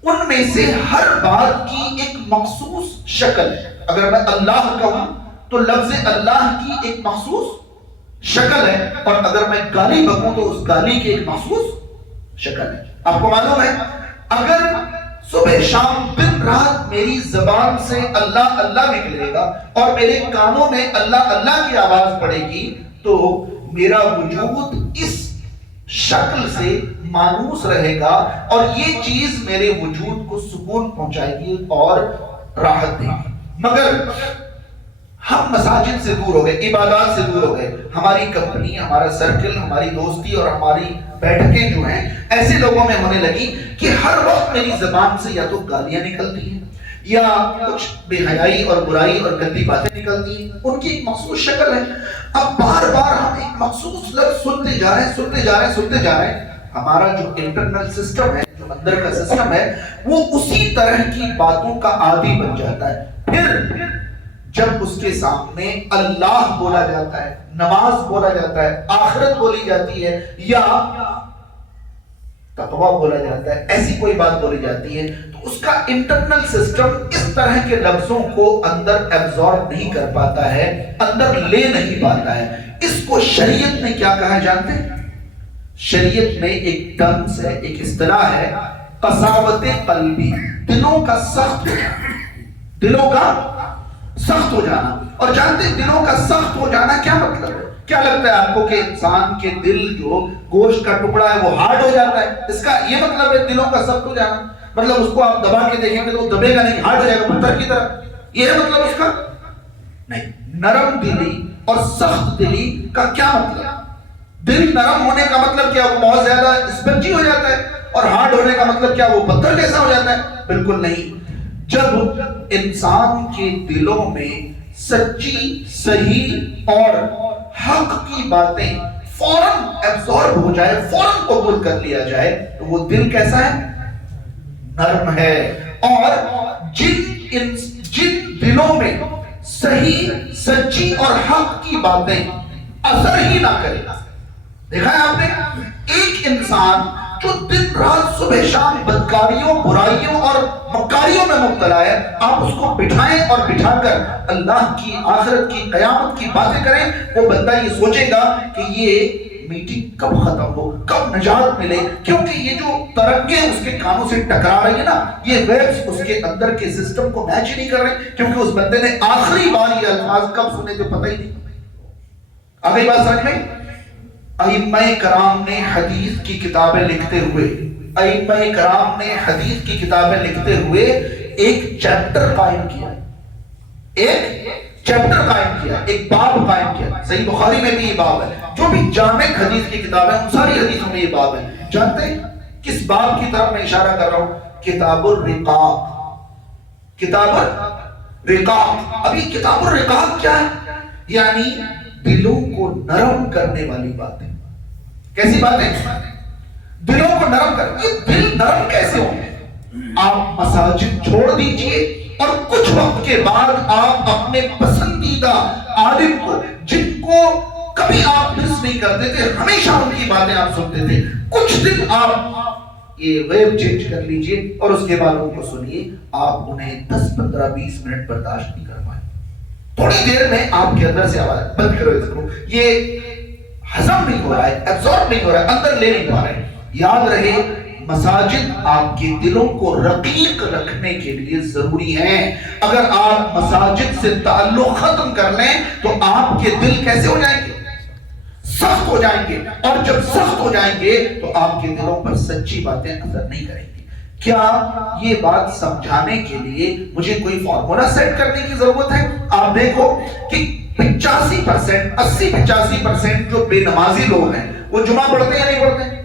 ان میں سے ہر بات کی ایک مخصوص شکل ہے. اگر میں اللہ کہوں تو لفظ اللہ کی ایک مخصوص شکل ہے، اور اگر میں گالی بکوں تو اس گالی کی ایک مخصوص شکل ہے. آپ کو معلوم ہے اگر صبح شام دن رات میری زبان سے اللہ اللہ نکلے گا اور میرے کانوں میں اللہ اللہ کی آواز پڑے گی تو میرا وجود اس شکل سے مانوس رہے گا اور یہ چیز میرے وجود کو سکون پہنچائے گی اور راحت دے گی. مگر ہم مساجد سے دور ہو گئے، عبادات سے دور ہو گئے. ہماری کمپنی، ہمارا سرکل، ہماری دوستی اور ہماری بیٹھکیں جو ہیں ایسے لوگوں میں ہونے لگی کہ ہر وقت میری زبان سے یا تو گالیاں نکلتی ہیں یا کچھ بے حیائی اور برائی اور گندی باتیں نکلتی ہیں. ان کی ایک مخصوص شکل ہے. اب بار بار ہم ایک مخصوص لفظ سنتے جا رہے ہیں. ہمارا جو انٹرنل سسٹم ہے، جو اندر کا سسٹم ہے، وہ اسی طرح کی باتوں کا عادی بن جاتا ہے. پھر جب اس کے سامنے اللہ بولا جاتا ہے، نماز بولا جاتا ہے، آخرت بولی جاتی ہے یا تقویٰ بولا جاتا ہے، ایسی کوئی بات بولی جاتی ہے تو اس کا انٹرنل سسٹم اس طرح کے لفظوں کو اندر ایبزارب نہیں کر پاتا ہے، اندر لے نہیں پاتا ہے. اس کو شریعت میں کیا کہا جانتے ہیں؟ شریعت میں ایک ٹرمز ہے، ایک اصطلاح ہے قساوت قلبی، دلوں کا سخت ہو جانا، دلوں کا سخت ہو جانا. اور جانتے ہیں دلوں کا سخت ہو جانا کیا مطلب ہے؟ کیا لگتا ہے آپ کو کہ انسان کے دل جو گوشت کا ٹکڑا ہے وہ ہارڈ ہو جاتا ہے؟ اس کا یہ مطلب ہے دلوں کا سخت ہو جانا؟ مطلب اس کو آپ دبا کے دیکھیں گے تو وہ دبے گا نہیں، ہارڈ ہو جائے گا پتھر کی طرح، یہ ہے مطلب اس کا؟ نہیں. نرم دلی اور سخت دلی کا کیا مطلب؟ دل نرم ہونے کا مطلب کیا وہ بہت زیادہ اسپنجی ہو جاتا ہے، اور ہارڈ ہونے کا مطلب کیا وہ پتھر جیسا ہو جاتا ہے؟ بالکل نہیں. جب انسان کے دلوں میں سچی، صحیح اور حق کی باتیں فوراً ایبزارب ہو جائے، فوراً قبول کر لیا جائے، تو وہ دل کیسا ہے؟ نرم ہے. اور جن دلوں میں صحیح، سچی اور حق کی باتیں اثر ہی نہ کرے، دیکھا ہے آپ نے ایک انسان جو دن رات صبح شام بدکاریوں، برائیوں اور مکاریوں میں مبتلا ہے، آپ اس کو بٹھائیں اور بٹھا کر اللہ کی، آخرت کی، قیامت کی باتیں کریں، وہ بندہ یہ سوچے گا کہ یہ میٹنگ کب ختم ہو، کب نجات ملے، کیونکہ یہ جو ترنگیں اس کے کانوں سے ٹکرا رہی ہیں نا، یہ ویبس اس کے اندر کے سسٹم کو میچ ہی نہیں کر رہے، کیونکہ اس بندے نے آخری بار یہ الفاظ کب سنے تھے پتہ ہی نہیں. آگئی بات سمجھ میں؟ ائمہ کرام نے حدیث کی کتابیں لکھتے ہوئے، ائمہ کرام نے حدیث کی کتابیں لکھتے ہوئے ایک چیپٹر قائم کیا، ایک چیپٹر قائم کیا، ایک باب قائم کیا. صحیح بخاری میں بھی یہ باب ہے، جو بھی جامع حدیث کی کتابیں ان ساری حدیثوں میں یہ باب ہے. جانتے ہیں کس باب کی طرف میں اشارہ کر رہا ہوں؟ کتاب الرقاق. کتاب الرقاق. ابھی کتاب الرقاق کیا ہے؟ یعنی دلوں کو نرم کرنے والی باتیں. کیسی باتیں؟ دلوں کو نرم کرنے. یہ دل نرم کیسے ہوں؟ آپ مساجد چھوڑ دیجئے اور کچھ وقت کے بعد آپ اپنے پسندیدہ عالم کو، جن کو کبھی آپ مس نہیں کرتے تھے، ہمیشہ ان کی باتیں آپ سنتے تھے، کچھ دن آپ یہ ویب چینج کر لیجئے اور اس کے بعد ان کو سنیے. آپ انہیں 10 15 20 منٹ برداشت نہیں کر پائے. تھوڑی دیر میں آپ کے اندر سے آواز بند کرو اس کو، یہ ہضم نہیں ہو رہا ہے، ایبزارب نہیں ہو رہا ہے، اندر لے نہیں پا رہے. یاد رہے مساجد آپ کے دلوں کو رقیق رکھنے کے لیے ضروری ہیں. اگر آپ مساجد سے تعلق ختم کر لیں تو آپ کے دل کیسے ہو جائیں گے؟ سخت ہو جائیں گے. اور جب سخت ہو جائیں گے تو آپ کے دلوں پر سچی باتیں اثر نہیں کریں گی. کیا یہ بات سمجھانے کے لیے مجھے کوئی فارمولا سیٹ کرنے کی ضرورت ہے؟ آپ دیکھو کہ 85%، 80-85% جو بے نمازی لوگ ہیں وہ جمعہ پڑھتے ہیں یا نہیں پڑھتے ہیں؟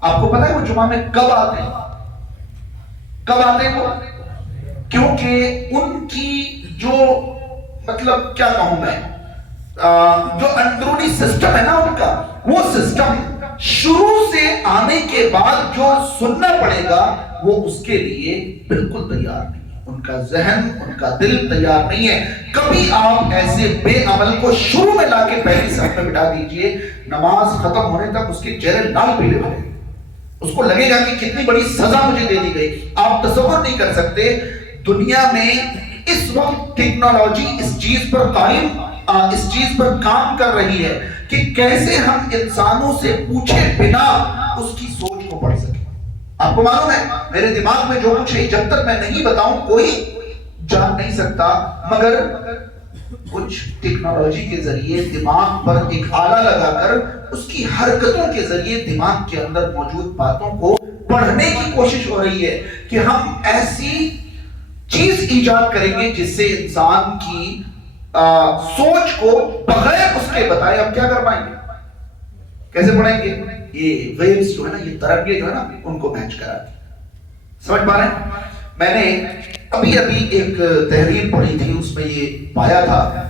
آپ کو پتا ہے وہ جمعہ میں کب آتے ہیں؟ کب آتے ہیں وہ؟ کیونکہ ان کی جو مطلب کیا کہوں میں، جو اندرونی سسٹم ہے نا ان کا، وہ سسٹم شروع سے آنے کے بعد جو سننا پڑے گا وہ اس کے لیے بالکل تیار نہیں ہے. ان کا ذہن، ان کا دل تیار نہیں ہے. کبھی آپ ایسے بے عمل کو شروع میں لا کے پہلی صف میں بٹھا دیجئے، نماز ختم ہونے تک اس کے چہرے لال پیلے ہو جائیں گے. اس کو لگے گا کہ کتنی بڑی سزا مجھے دے دی گئی. آپ تصور نہیں کر سکتے دنیا میں اس وقت ٹیکنالوجی اس چیز پر قائم، اس چیز پر کام کر رہی ہے کہ کیسے ہم انسانوں سے پوچھے بنا اس کی سوچ کو پڑھ سکیں. آپ کو معلوم ہے میرے دماغ میں جو کچھ ہے جب تک میں نہیں بتاؤں کوئی جان نہیں سکتا، مگر کچھ ٹیکنالوجی کے ذریعے دماغ پر ایک آلہ لگا کر اس کی حرکتوں کے ذریعے دماغ کے اندر موجود باتوں کو پڑھنے کی کوشش ہو رہی ہے کہ ہم ایسی چیز ایجاد کریں گے جس سے انسان کی سوچ کو بغیر اس کے بتائے ہم کیا کر پائیں گے، کیسے پڑھیں گے. یہ ویوز جو ہے نا، یہ ترنگیں جو ہے نا، ان کو میچ کرا دی. سمجھ پا رہے ہیں؟ میں نے ابھی ایک تحریر پڑھی تھی، اس میں یہ پایا تھا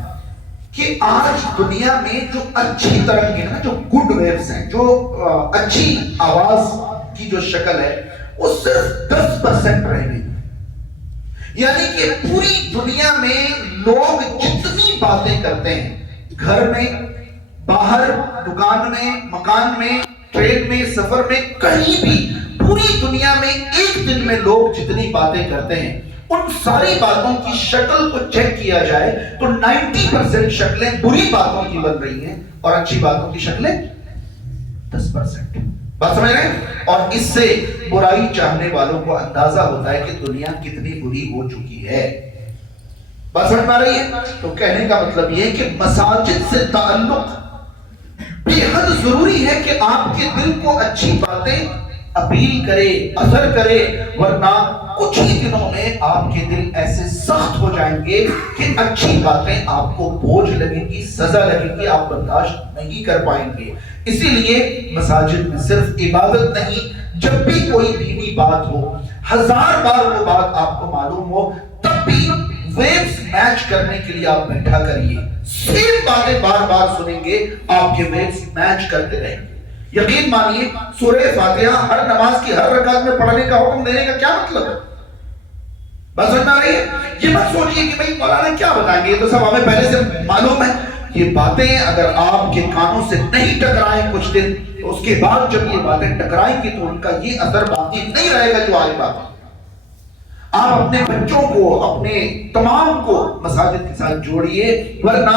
کہ آج دنیا میں جو اچھی ترنگیں ہیں، جو گڈ ویوز ہیں، جو اچھی آواز کی جو شکل ہے، وہ صرف 10% رہ گئی. یعنی کہ پوری دنیا میں لوگ جتنی باتیں کرتے ہیں، گھر میں، باہر، دکان میں، مکان میں، ٹرین میں، سفر میں، کہیں بھی پوری دنیا میں ایک دن میں لوگ جتنی باتیں کرتے ہیں، ان ساری باتوں کی شکل کو چیک کیا جائے تو 90% شکلیں بری باتوں کی بن رہی ہیں اور اچھی باتوں کی شکلیں 10%. بات سمجھ رہے ہیں؟ اور اس سے برائی چاہنے والوں کو اندازہ ہوتا ہے کہ دنیا کتنی بری ہو چکی ہے. بات سمجھ پا رہی ہے؟ تو کہنے کا مطلب یہ ہے کہ مساجد سے تعلق بے حد ضروری ہے کہ آپ کے دل کو اچھی باتیں اپیل کرے، اثر کرے، ورنہ کچھ ہی دنوں میں آپ کے دل ایسے سخت ہو جائیں گے کہ اچھی باتیں آپ کو بوجھ لگیں گی، سزا لگے گی، آپ برداشت نہیں کر پائیں گے. اسی لیے مساجد میں صرف عبادت نہیں، جب بھی کوئی دینی بات ہو، 1000 بار وہ بات آپ کو معلوم ہو، تب بھی ویوز میچ کرنے کے لیے آپ بیٹھا کریے. سیم باتیں بار بار سنیں گے، آپ کے ویوز میچ کرتے رہیں گے. یقین مانیے سورہ فاتحہ ہر نماز کی ہر رکعت میں پڑھنے کا حکم دینے کا کیا مطلب ہے؟ بس سمجھ آ رہی ہے؟ یہ مت سوچیے کہ بھائی مولانا کیا بتائیں گے، یہ تو سب ہمیں پہلے سے معلوم ہے. یہ باتیں اگر آپ کے کانوں سے نہیں ٹکرائیں کچھ دن، تو اس کے بعد جب یہ باتیں ٹکرائیں گی تو ان کا یہ اثر باقی نہیں رہے گا جو آج بات. آپ اپنے بچوں کو، اپنے تمام کو مساجد کے ساتھ جوڑیے، ورنہ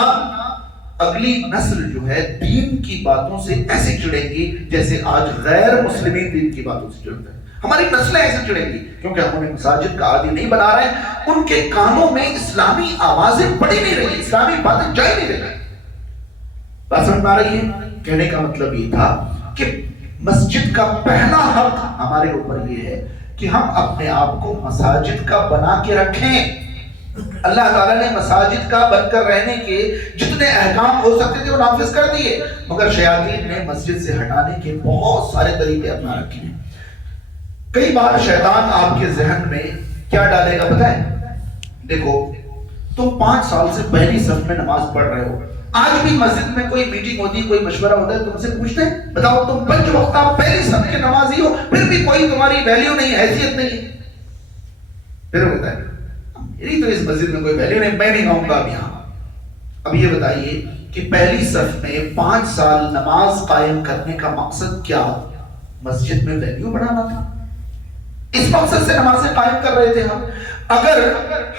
اگلی نسل جو ہے دین کی باتوں سے ایسے چڑھیں گی جیسے آج غیر مسلمین دین کی باتوں سے چڑھتے ہیں. ہماری نسلیں ایسے چڑھیں گی کیونکہ ہم انہیں مساجد کا عادی نہیں بنا رہے ہیں. ان کے کانوں میں اسلامی آوازیں پڑی نہیں رہی، اسلامی باتیں جائی نہیں رہی. بات سمجھ پا رہی ہے؟ کہنے کا مطلب یہ تھا کہ مسجد کا پہلا حق ہمارے اوپر یہ ہے کہ ہم اپنے آپ کو مساجد کا بنا کے رکھیں. اللہ تعالیٰ نے مساجد کا بن کر رہنے کے جتنے احکام ہو سکتے تھے وہ نافذ کر دیے، مگر شیاطین نے مسجد سے ہٹانے کے بہت سارے طریقے اپنا رکھے ہیں. کئی بار شیطان آپ کے ذہن میں کیا ڈالے گا پتہ ہے؟ دیکھو تم 5 سال سے پہلی صف میں نماز پڑھ رہے ہو، آج بھی مسجد میں کوئی میٹنگ ہوتی، کوئی مشورہ ہوتا ہے، تم سے پوچھتے ہیں بتاؤ تم 5 وقت آپ پہلی صف کے نمازی ہو، پھر بھی کوئی تمہاری ویلیو نہیں، حیثیت نہیں. پھر ہوتا ہے میری تو اس مسجد میں کوئی ویلیو نہیں، میں نہیں آؤں گا اب یہاں. اب یہ بتائیے کہ پہلی صف میں 5 سال نماز قائم کرنے کا مقصد کیا؟ مسجد میں ویلیو بڑھانا تھا. اس مقصد سے نمازیں قائم کر رہے تھے ہم. اگر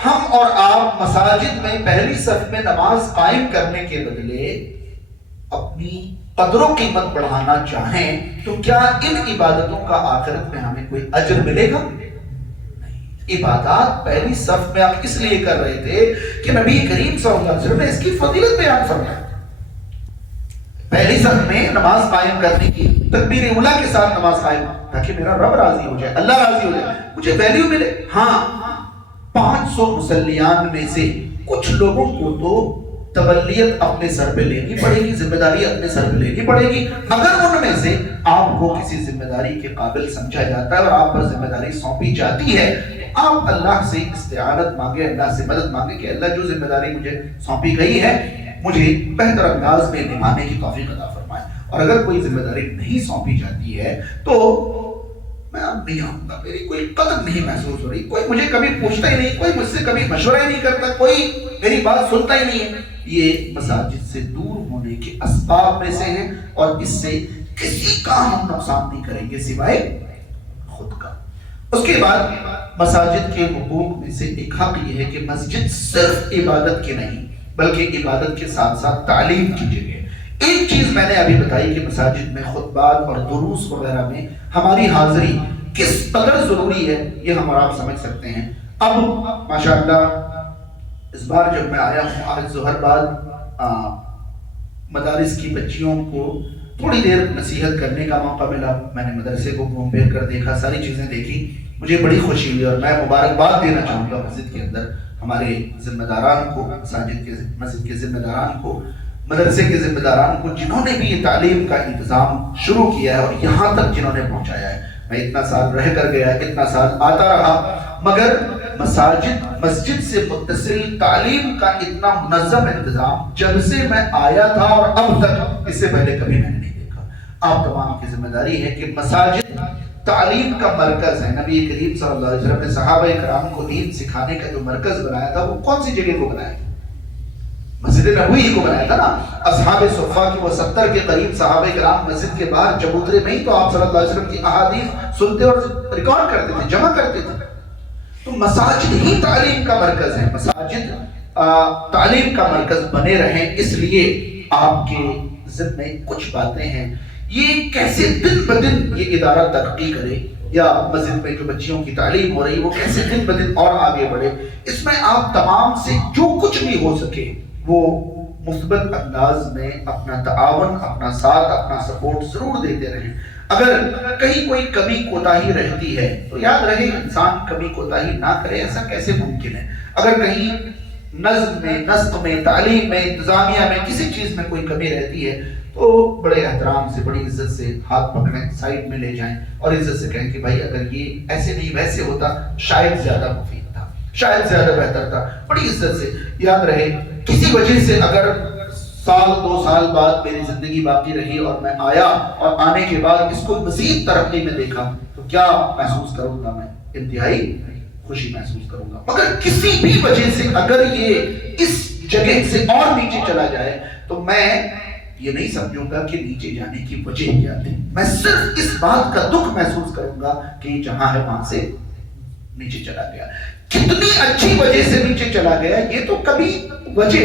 ہم اور آپ مساجد میں پہلی صف میں نماز قائم کرنے کے بدلے اپنی قدر و قیمت بڑھانا چاہیں تو کیا ان عبادتوں کا آخرت میں ہمیں کوئی اجر ملے گا؟ عبادات پہلی صف میں آپ اس لیے کر رہے تھے کہ نبی کریم صلی اللہ علیہ وسلم نے اس کی فضیلت بیان فرمائی. پہلی صف میں نماز قائم کرنے کی، تکبیر اولیٰ کے ساتھ نماز قائم، تاکہ میرا رب راضی ہو جائے، اللہ راضی ہو جائے، مجھے ویلیو ملے. ہاں 500 مصلیان میں سے کچھ لوگوں کو تو تولیت اپنے سر پہ لینی پڑے گی، ذمہ داری اپنے سر پہ لینی پڑے گی. اگر ان میں سے آپ کو کسی ذمہ داری کے قابل سمجھا جاتا ہے اور آپ پر ذمہ داری سونپی جاتی ہے، آپ اللہ سے استعانت مانگے، اللہ سے مدد مانگے کہ اللہ جو ذمہ داری مجھے سونپی گئی ہے مجھے بہتر انداز میں نبھانے کی توفیق عطا فرمائے. اور اگر کوئی ذمہ داری نہیں سونپی جاتی ہے تو میں اب نہیں آؤں گا، میری کوئی قدر نہیں محسوس ہو رہی، کوئی مجھے کبھی پوچھتا ہی نہیں، کوئی مجھ سے کبھی مشورہ ہی نہیں کرتا، کوئی میری بات سنتا ہی نہیں ہے. یہ مساجد سے دور ہونے کے اسباب میں سے ہیں، اور اس سے کسی کا ہم نقصان نہیں کریں گے سوائے خود کا. اس کے بعد مساجد کے حقوق میں سے ایک حق یہ ہے کہ مسجد صرف عبادت کے نہیں بلکہ عبادت کے ساتھ ساتھ تعلیم کی جگہ. ایک چیز میں نے ابھی بتائی کہ مساجد میں خطبات اور دروس وغیرہ میں ہماری حاضری کس قدر ضروری ہے، یہ ہم اور آپ سمجھ سکتے ہیں. اب ماشاءاللہ اس بار جب میں آیا ہوں، آج ظہر بعد مدارس کی بچیوں کو تھوڑی دیر نصیحت کرنے کا موقع ملا. میں نے مدرسے کو گھوم پھر کر دیکھا، ساری چیزیں دیکھی، مجھے بڑی خوشی ہوئی. اور میں مبارکباد دینا چاہوں گا مسجد کے اندر ہمارے ذمہ داران کو، مسجد کے ذمہ داران کو، مدرسے کے ذمہ داران کو، جنہوں نے بھی یہ تعلیم کا انتظام شروع کیا ہے اور یہاں تک جنہوں نے پہنچایا ہے. میں اتنا سال رہ کر گیا، اتنا سال آتا رہا، مگر مسجد سے متصل تعلیم کا اتنا منظم انتظام جب سے میں آیا تھا اور اب تک اس سے پہلے کبھی میں نے نہیں دیکھا. آپ تمام کی ذمہ داری ہے کہ مساجد تعلیم کا مرکز ہے. نبی کریم صلی اللہ علیہ وسلم نے صحابہ کرام کو دین سکھانے کا جو مرکز بنایا تھا وہ کون سی جگہ کو بنایا تھا؟ مسجد نبوی کو بنایا تھا نا. اصحاب صفہ کی وہ 70 کے قریب صحابہ کرام مسجد کے باہر چبوترے میں ہی تو آپ صلی اللہ علیہ وسلم کی احادیث سنتے اور ریکارڈ کرتے تھے، جمع کرتے تھے. تو مساجد ہی تعلیم کا مرکز ہے. مساجد تعلیم کا مرکز بنے رہیں، اس لیے آپ کے ذمہ کچھ باتیں ہیں. یہ کیسے دن بدن یہ ادارہ ترقی کرے، یا مسجد میں جو بچیوں کی تعلیم ہو رہی ہے وہ کیسے دن بدن اور آگے بڑھے، اس میں آپ تمام سے جو کچھ بھی ہو سکے وہ مثبت انداز میں اپنا تعاون، اپنا ساتھ، اپنا سپورٹ ضرور دیتے رہیں۔ اگر کہیں کوئی کمی کوتاہی رہتی ہے تو یاد رہے انسان کمی کوتاہی نہ کرے، ایسا کیسے ممکن ہے؟ اگر کہیں نظم میں، نسق میں، تعلیم میں، انتظامیہ میں کسی چیز میں کوئی کمی رہتی ہے تو بڑے احترام سے، بڑی عزت سے ہاتھ پکڑیں، سائڈ میں لے جائیں اور عزت سے کہیں کہ بھائی اگر یہ ایسے نہیں ویسے ہوتا شاید زیادہ مفید تھا، شاید زیادہ بہتر تھا، بڑی عزت سے۔ یاد رہے کسی وجہ سے اگر سال 2 سال بعد میری زندگی باقی رہی اور میں آیا اور آنے کے بعد اس کو مزید ترقی میں دیکھا تو کیا محسوس کروں گا؟ میں انتہائی خوشی محسوس کروں گا۔ مگر کسی بھی وجہ سے اگر یہ اس جگہ سے اور نیچے چلا جائے تو میں یہ نہیں سمجھوں گا کہ نیچے جانے کی وجہ کیا تھی، میں صرف اس بات کا دکھ محسوس کروں گا کہ یہ جہاں ہے وہاں سے نیچے چلا گیا۔ کتنی اچھی وجہ سے نیچے چلا گیا، یہ تو کبھی وجہ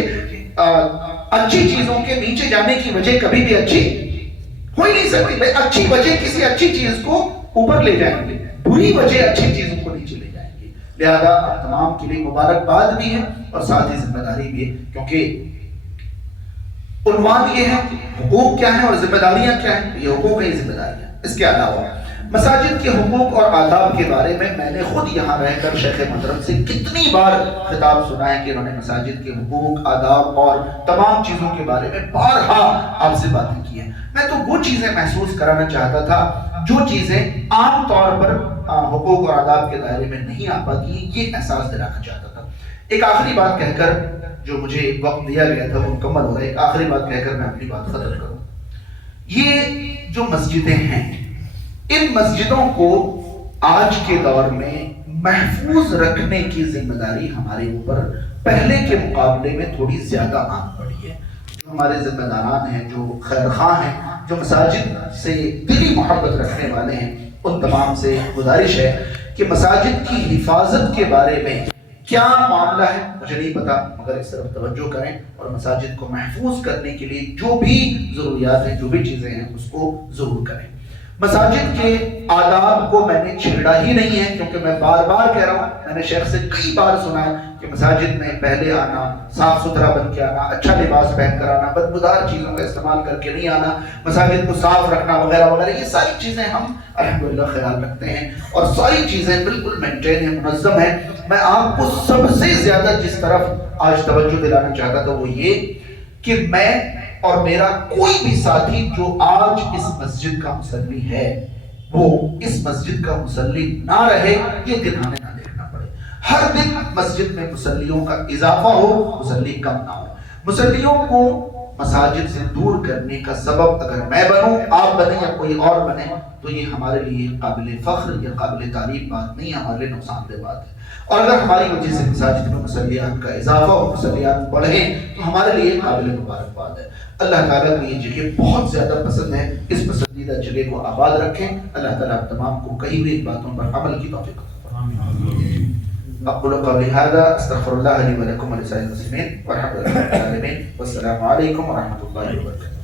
اچھی چیزوں کے نیچے جانے کی وجہ کبھی بھی اچھی ہو ہی نہیں سکتی۔ بھائی اچھی وجہ کسی اچھی چیز کو اوپر لے جائیں گے، بری وجہ اچھی چیزوں کو نیچے لے جائیں گے۔ لہذا آپ تمام کے لیے مبارکباد بھی ہے اور ساتھ ہی ذمہ داری بھی ہے، کیونکہ عنوان یہ ہے حقوق کیا ہیں اور ذمہ داریاں کیا ہیں، یہ حقوق ہیں، یہ ذمہ داریاں۔ اس کے علاوہ مساجد کے حقوق اور آداب کے بارے میں نے خود یہاں رہ کر شیخ محترم سے کتنی بار خطاب سنا ہے کہ انہوں نے مساجد کے حقوق، آداب اور تمام چیزوں کے بارے میں بارہا آپ سے باتیں کی ہیں۔ میں تو وہ چیزیں محسوس کرانا چاہتا تھا جو چیزیں عام طور پر حقوق اور آداب کے دائرے میں نہیں آ پاتی، یہ احساس دلانا چاہتا تھا۔ ایک آخری بات کہہ کر، جو مجھے وقت دیا گیا تھا وہ مکمل ہو رہا ہے، ایک آخری بات کہہ کر میں اپنی بات ختم کروں۔ یہ جو مسجدیں ہیں، ان مسجدوں کو آج کے دور میں محفوظ رکھنے کی ذمہ داری ہمارے اوپر پہلے کے مقابلے میں تھوڑی زیادہ عام پڑی ہے۔ جو ہمارے ذمہ داران ہیں، جو خیر خواہ ہیں، جو مساجد سے دلی محبت رکھنے والے ہیں، ان تمام سے گزارش ہے کہ مساجد کی حفاظت کے بارے میں کیا معاملہ ہے مجھے نہیں پتا، مگر اس طرف توجہ کریں اور مساجد کو محفوظ کرنے کے لیے جو بھی ضروریات ہیں، جو بھی چیزیں ہیں، اس کو ضرور کریں۔ مساجد کے آداب کو میں نے چھیڑا ہی نہیں ہے، کیونکہ میں بار بار کہہ رہا ہوں، میں نے شیخ سے کئی بار سنا ہے کہ مساجد میں پہلے آنا، صاف ستھرا بن کے آنا، اچھا لباس پہن کر آنا، بدبودار چیزوں کا استعمال کر کے نہیں آنا، مساجد کو صاف رکھنا وغیرہ وغیرہ، یہ ساری چیزیں ہم الحمدللہ خیال رکھتے ہیں اور ساری چیزیں بالکل مینٹین ہیں، منظم ہیں۔ میں آپ کو سب سے زیادہ جس طرف آج توجہ دلانا چاہتا تھا وہ یہ کہ میں اور میرا کوئی بھی ساتھی جو آج اس مسجد کا مصلی ہے وہ اس مسجد کا مصلی نہ رہے، یہ دن ہمیں نہ دیکھنا پڑے۔ ہر دن مسجد میں مصلیوں کا اضافہ ہو، مصلی کم نہ ہو۔ مصلیوں کو مساجد سے دور کرنے کا سبب اگر میں بنوں، آپ بنیں یا کوئی اور بنے، تو یہ ہمارے لیے قابل فخر یا قابل تعریف بات نہیں، ہمارے لیے نقصان دہ بات ہے۔ اور اگر ہماری وجہ سے مساجد میں مصلیات کا اضافہ اور مصلیات بڑھیں تو ہمارے لیے قابل مبارکباد ہے۔ اللہ تعالیٰ کو یہ جگہ بہت زیادہ پسند ہے، اس پسندیدہ جگہ کو آباد رکھیں۔ اللہ تعالیٰ تمام کو کہی ہوئی باتوں پر عمل کی توفیق عطا فرمائے۔ اقول قولی ھذا استغفر اللہ لی ولکم ولسائر المسلمین والحمد للہ رب العالمین، والسلام علیکم ورحمۃ اللہ وبرکاتہ۔